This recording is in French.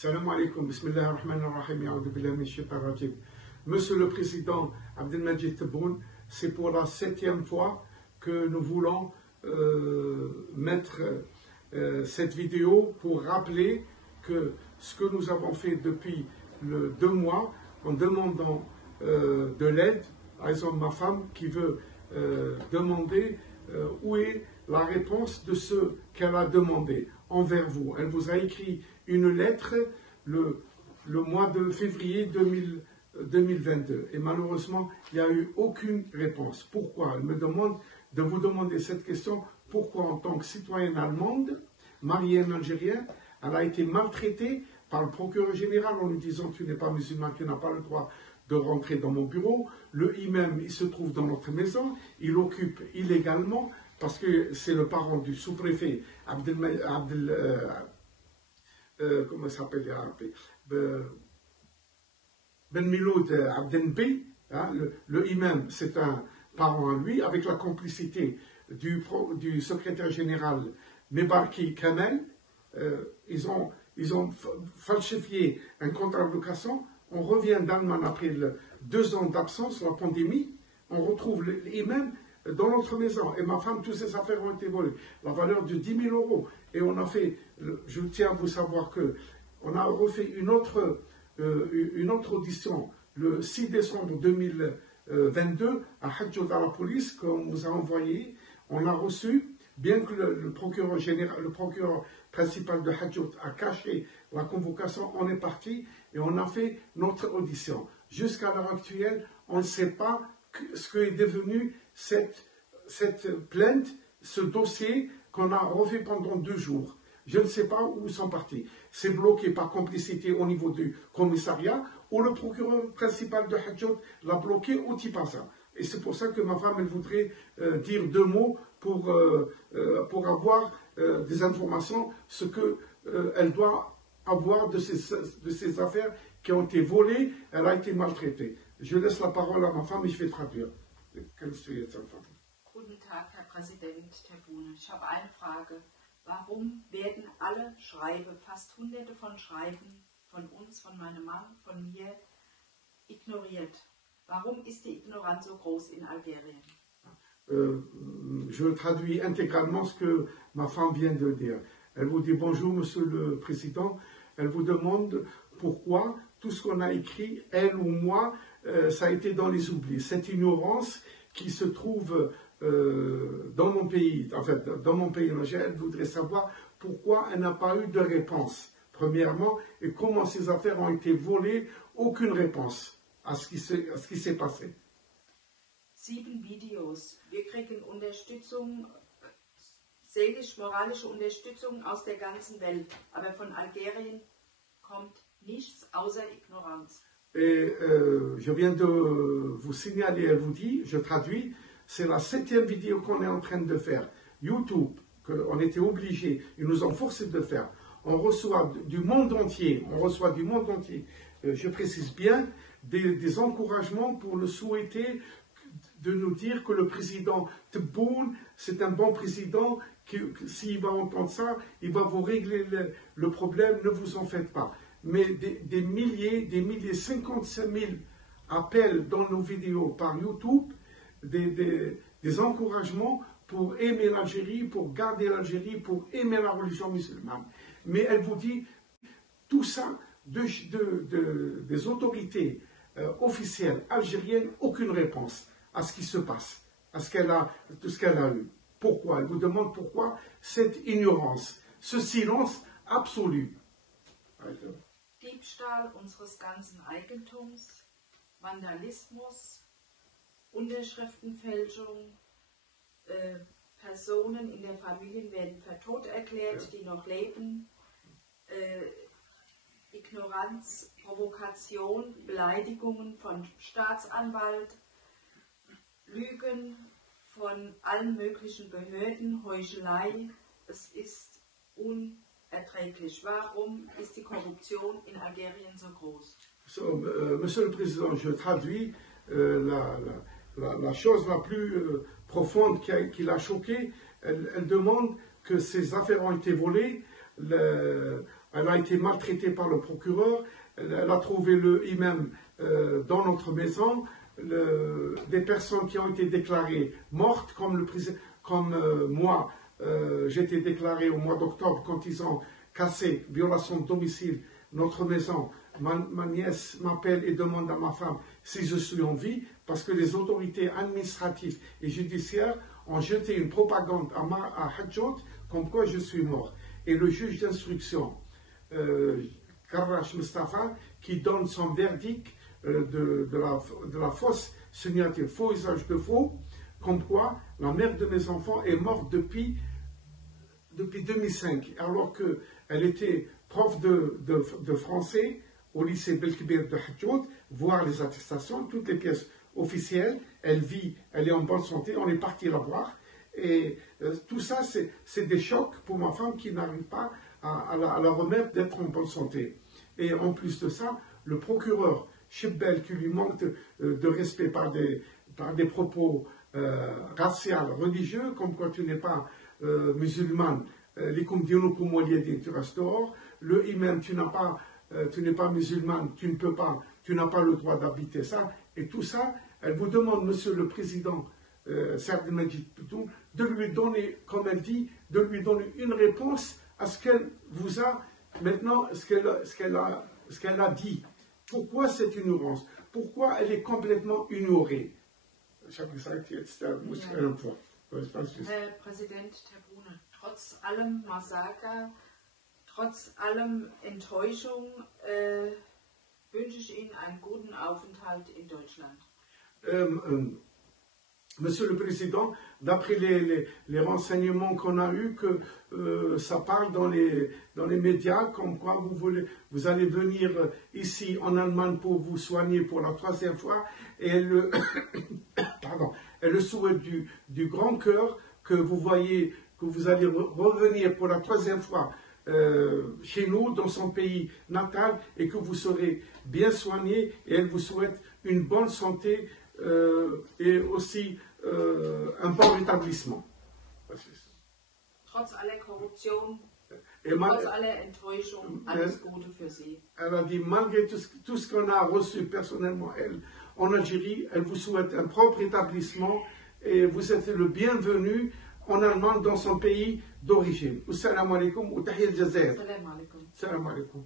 Salam alaikum, bismillah ar-Rahman ar-Rahim, ya'udhu billahi min shaitan rajim. Monsieur le Président Abdelmadjid Tebboune, c'est pour la 7e fois que nous voulons mettre cette vidéo pour rappeler que ce que nous avons fait depuis 2 mois en demandant de l'aide, par exemple ma femme qui veut demander où est la réponse de ce qu'elle a demandé envers vous. Elle vous a écrit une lettre le mois de février 2022 et malheureusement il n'y a eu aucune réponse. Pourquoi? Elle me demande de vous demander cette question. Pourquoi en tant que citoyenne allemande, mariée à un Algérien, elle a été maltraitée par le procureur général en lui disant tu n'es pas musulman, tu n'as pas le droit de rentrer dans mon bureau. Le imam, il se trouve dans notre maison, il occupe illégalement parce que c'est le parent du sous-préfet comment s'appelle Ben Miloud Abdenbi, hein, le imam, c'est un parent à lui, avec la complicité du secrétaire général Mebarki Kamel. Ils ont falsifié un contrat de location. On revient d'Allemagne après 2 ans d'absence, la pandémie. On retrouve l'imam dans notre maison. Et ma femme, toutes ses affaires ont été volées. La valeur de 10 000 €. Et on a fait, je tiens à vous savoir qu'on a refait une autre audition le 6 décembre 2022 à Hadjout à la police qu'on nous a envoyé. On a reçu, bien que le procureur principal de Hadjout a caché la convocation, on est parti et on a fait notre audition. Jusqu'à l'heure actuelle, on ne sait pas ce qu'est devenu cette plainte, ce dossier qu'on a refait pendant 2 jours. Je ne sais pas où ils sont partis. C'est bloqué par complicité au niveau du commissariat ou le procureur principal de Hadjout l'a bloqué au Tipasa. Et c'est pour ça que ma femme, elle voudrait dire 2 mots pour avoir des informations, ce qu'elle doit avoir de ces affaires qui ont été volées. Elle a été maltraitée. Je laisse la parole à ma femme et je vais traduire. Guten Tag, Herr Präsident Tebboune. Ich habe eine Frage. Warum werden alle Schreiben, fast hunderte von Schreiben von uns, von meinem Mann, von mir, ignoriert? Warum ist die Ignoranz so groß in Algerien? Je traduis intégralement ce que ma femme vient de dire. Elle vous dit bonjour, Monsieur le Président. Elle vous demande pourquoi tout ce qu'on a écrit, elle ou moi, ça a été dans les oublis. Cette ignorance qui se trouve dans mon pays, en fait, dans mon pays, elle voudrait savoir pourquoi elle n'a pas eu de réponse, premièrement, et comment ces affaires ont été volées, aucune réponse à ce qui s'est passé. 7 Videos. Wir kriegen Unterstützung, seelisch-moralische Unterstützung aus der ganzen Welt, aber von Algerien kommt nichts außer Ignoranz. Et je viens de vous signaler, elle vous dit, je traduis, c'est la 7e vidéo qu'on est en train de faire. YouTube, qu'on était obligé, ils nous ont forcé de faire. On reçoit du monde entier, je précise bien, des encouragements pour le souhaiter, de nous dire que le président Tebboune, c'est un bon président, que s'il va entendre ça, il va vous régler le problème, ne vous en faites pas. Mais des milliers, 55 000 appels dans nos vidéos par YouTube, des encouragements pour aimer l'Algérie, pour garder l'Algérie, pour aimer la religion musulmane. Mais elle vous dit, tout ça, des autorités officielles algériennes, aucune réponse à ce qui se passe, à tout ce qu'elle a eu. Pourquoi? Elle vous demande pourquoi cette ignorance, ce silence absolu. Diebstahl unseres ganzen Eigentums, Vandalismus, Unterschriftenfälschung, Personen in der Familie werden für tot erklärt, die noch leben, Ignoranz, Provokation, Beleidigungen von Staatsanwalt, Lügen von allen möglichen Behörden, Heuchelei. Es ist unerträglich. Warum ist die Korruption in Algerien so groß? Monsieur le Président, je traduis la chose la plus profonde qui l'a choquée. Elle demande que ces affaires ont été volées. Elle elle a été maltraitée par le procureur, elle a trouvé le imam dans notre maison, des personnes qui ont été déclarées mortes, comme moi, j'ai été déclaré au mois d'octobre quand ils ont cassé, violation de domicile, notre maison. Ma nièce m'appelle et demande à ma femme si je suis en vie, parce que les autorités administratives et judiciaires ont jeté une propagande à Hadjout comme quoi je suis mort. Et le juge d'instruction, Karrash Mustafa, qui donne son verdict de la fausse signature, faux usage de faux, comme quoi la mère de mes enfants est morte depuis 2005, alors qu'elle était prof de français au lycée Belkbir de Hadjout, voir les attestations, toutes les pièces officielles, elle vit, elle est en bonne santé, on est parti la voir. Et tout ça, c'est des chocs pour ma femme qui n'arrive pas à la remettre d'être en bonne santé. Et en plus de ça, le procureur Chibbel, qui lui manque de respect par des propos raciaux, religieux, comme quoi tu n'es pas musulmane, les tu restes dehors, le imam, tu n'es pas musulmane, tu n'as pas le droit d'habiter ça, et tout ça, elle vous demande, monsieur le président, Saad Majid Poutoum, de lui donner, comme elle dit, de lui donner une réponse à ce qu'elle vous a, maintenant, ce qu'elle a dit. Pourquoi cette ignorance? Pourquoi elle est complètement ignorée? Ich habe gesagt, jetzt muss ich einen Punkt. Herr Präsident Tebboune, trotz allem Massaker, trotz allem Enttäuschung, wünsche ich Ihnen einen guten Aufenthalt in Deutschland. Monsieur le Président, d'après les renseignements qu'on a eus, que ça parle dans les médias, comme quoi vous allez venir ici en Allemagne pour vous soigner pour la 3e fois, et elle le souhaite du grand cœur que vous voyez, que vous allez revenir pour la 3e fois chez nous, dans son pays natal, et que vous serez bien soigné, et elle vous souhaite une bonne santé et aussi un bon rétablissement. Trotz aller Korruption, trotz aller Enttäuschung, alles Gute für Sie. Elle a dit, malgré tout ce qu'on a reçu personnellement, elle, en Algérie, elle vous souhaite un propre établissement et vous êtes le bienvenu en Allemagne dans son pays d'origine. Assalamu alaikum wa tahiyya al-Jazair. Assalamu alaikum. Assalamu alaikum.